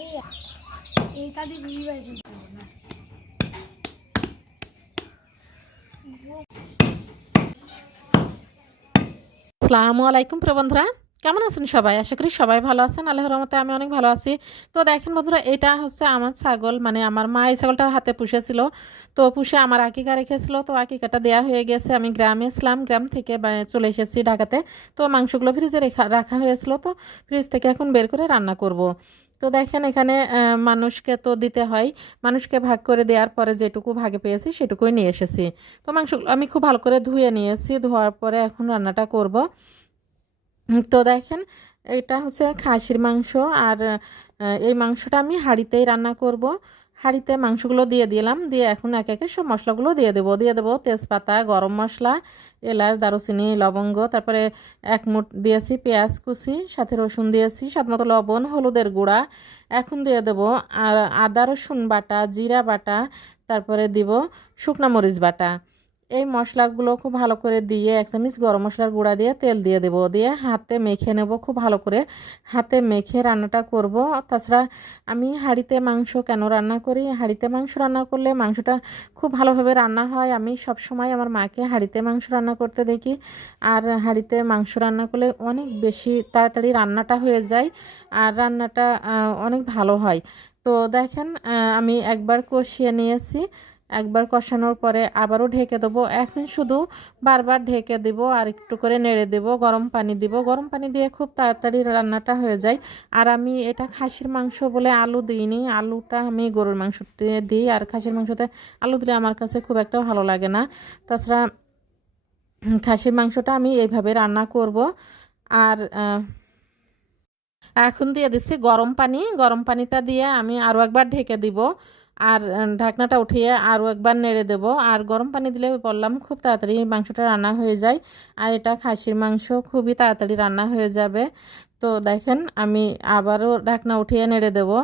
দিয়ে না। আসসালামু আলাইকুম প্রিয় বন্ধুরা, কেমন আছেন সবাই? আশা করি সবাই ভালো আছেন, আল্লাহর রহমতে আমি অনেক ভালো আছি। তো দেখেন বন্ধুরা, এটা হচ্ছে আমার ছাগল মানে আমার মা এই ছাগলটা হাতে পুষেছিল। তো পুষে আমার আকিকা রেখেছিল, তো আকিকাটা দেওয়া হয়ে গেছে। আমি গ্রামে ছিলাম, গ্রাম থেকে চলে এসেছি ঢাকাতে। তো মাংসগুলো ফ্রিজে রাখা হয়েছিল, তো ফ্রিজ থেকে এখন বের করে রান্না করব। তো দেখেন এখানে মানুষকে তো দিতে হয়। মানুষকে ভাগ করে দেওয়ার পরে যেটুকু ভাগে পেয়েছি সেটুকুই নিয়ে এসেছি। তো মাংসগুলো আমি খুব ভালো করে ধুয়ে নিয়েছি। ধোয়ার পরে এখন রান্নাটা করব। তো দেখেন, এটা হচ্ছে খাসির মাংস। আর এই মাংসটা আমি হাঁড়িতেই রান্না করব। হাঁড়িতে মাংসগুলো দিয়ে দিলাম। দিয়ে এখন এক একে সব মশলাগুলো দিয়ে দেবো। দিয়ে দেবো তেজপাতা, গরম মশলা, এলাচ, দারুচিনি, লবঙ্গ, তারপরে এক মুঠ দিয়েছি পেঁয়াজ কুচি, সাথে রসুন দিয়েছি, স্বাদ মতো লবণ, হলুদের গুঁড়া। এখন দিয়ে দেবো আর আদা, রসুন বাটা, জিরা বাটা, তারপরে দিব শুকনা মরিচ বাটা। এই মশলাগুলো খুব ভালো করে দিয়ে এক চামচ গরম মশলার গুঁড়া দিয়ে তেল দিয়ে দেবো। দিয়ে হাতে মেখে নেব খুব ভালো করে। হাতে মেখে রান্নাটা করব। তাছাড়া আমি হাঁড়িতে মাংস কেন রান্না করি? হাঁড়িতে মাংস রান্না করলে মাংসটা খুব ভালোভাবে রান্না হয়। আমি সব সময় আমার মাকে হাঁড়িতে মাংস রান্না করতে দেখি। আর হাঁড়িতে মাংস রান্না করলে অনেক বেশি তাড়াতাড়ি রান্নাটা হয়ে যায় আর রান্নাটা অনেক ভালো হয়। তো দেখেন আমি একবার কষিয়ে নিয়েছি। একবার কষানোর পরে আবারও ঢেকে দেবো। এখন শুধু বারবার ঢেকে দেব আর একটু করে নেড়ে দেব। গরম পানি দিব। গরম পানি দিয়ে খুব তাড়াতাড়ি রান্নাটা হয়ে যায়। আর আমি এটা খাসির মাংস বলে আলু দিইনি। আলুটা আমি গরুর মাংসতে দিই আর খাসির মাংসতে আলু দিলে আমার কাছে খুব একটা ভালো লাগে না। তাছাড়া খাসির মাংসটা আমি এইভাবে রান্না করব। আর এখন দিয়ে দিচ্ছি গরম পানি। গরম পানিটা দিয়ে আমি আরও একবার ঢেকে দিব। আর ঢাকনাটা উঠিয়ে আরও একবার নেড়ে দেব। আর গরম পানি দিলে বললাম খুব তাড়াতাড়ি মাংসটা রান্না হয়ে যায়। আর এটা খাসির মাংস, খুবই তাড়াতাড়ি রান্না হয়ে যাবে। তো দেখেন আমি আবারও ঢাকনা উঠিয়ে নেড়ে দেবো।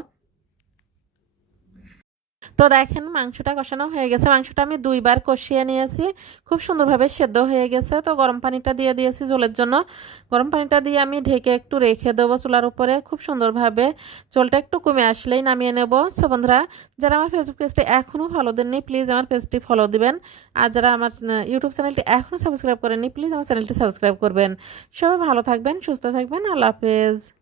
তো দেখেন মাংসটা কষানো হয়ে গেছে। মাংসটা আমি দুইবার কষিয়ে নিয়েছি। খুব সুন্দরভাবে সেদ্ধ হয়ে গেছে। তো গরম পানিটা দিয়ে দিয়েছি ঝোলের জন্য। গরম পানিটা দিয়ে আমি ঢেকে একটু রেখে দেবো চুলার উপরে। খুব সুন্দরভাবে চোলটা একটু কমে আসলেই নামিয়ে নেব। সো বন্ধুরা, যারা আমার ফেসবুক পেজটি এখনও ফলো দেননি প্লিজ আমার পেজটি ফলো দিবেন। আর যারা আমার ইউটিউব চ্যানেলটি এখনও সাবস্ক্রাইব করেননি প্লিজ আমার চ্যানেলটি সাবস্ক্রাইব করবেন। সবাই ভালো থাকবেন, সুস্থ থাকবেন। আল্লাহ হাফেজ।